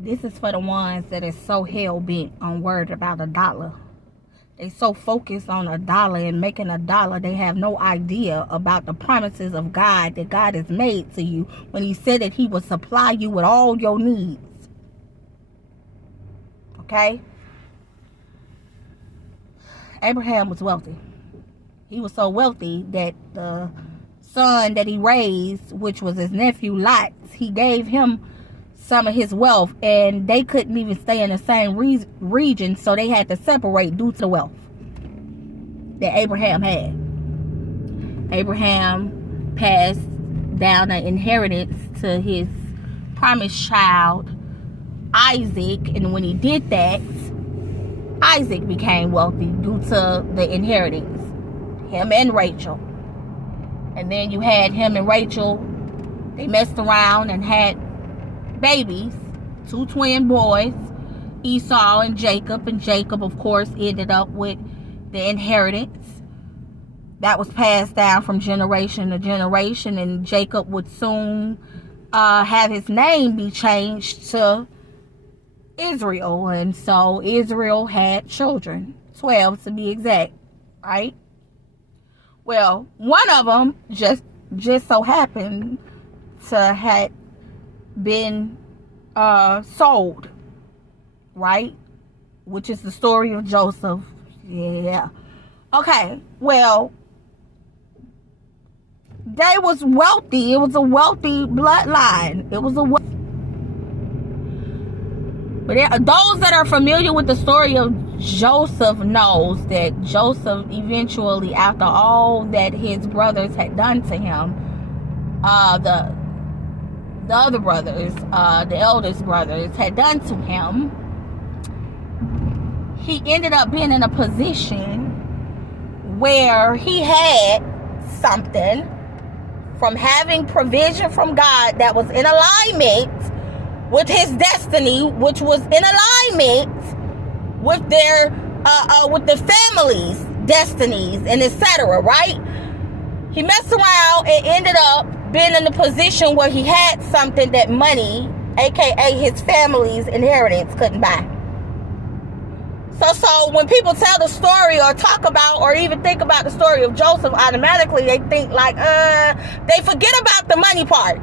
This is for the ones that are so hell-bent on worried about a dollar. They so focused on a dollar and making a dollar, they have no idea about the promises of God that God has made to you when he said that he will supply you with all your needs. Okay? Abraham was wealthy. He was so wealthy that the son that he raised, which was his nephew Lot, he gave him some of his wealth, and they couldn't even stay in the same region, so they had to separate due to the wealth that Abraham had. Abraham passed down an inheritance to his promised child Isaac, and when he did that, Isaac became wealthy due to the inheritance, him and Rachel. And then you had him and Rachel, they messed around and had babies, 2 twin boys, Esau and Jacob of course ended up with the inheritance that was passed down from generation to generation, and Jacob would soon have his name be changed to Israel, and so Israel had children, 12 to be exact, right? Well, one of them just so happened to had been sold, right? Which is the story of Joseph. Yeah. Okay, well, they was wealthy. It was a wealthy bloodline. It was a But those that are familiar with the story of Joseph knows that Joseph eventually, after all that his brothers had done to him, the other brothers, the eldest brothers had done to him, he ended up being in a position where he had something from having provision from God that was in alignment with his destiny, which was in alignment with their with the family's destinies and etc., right? He messed around and ended up being in a position where he had something that money, aka his family's inheritance, couldn't buy. So when people tell the story or talk about or even think about the story of Joseph, automatically they think like they forget about the money part.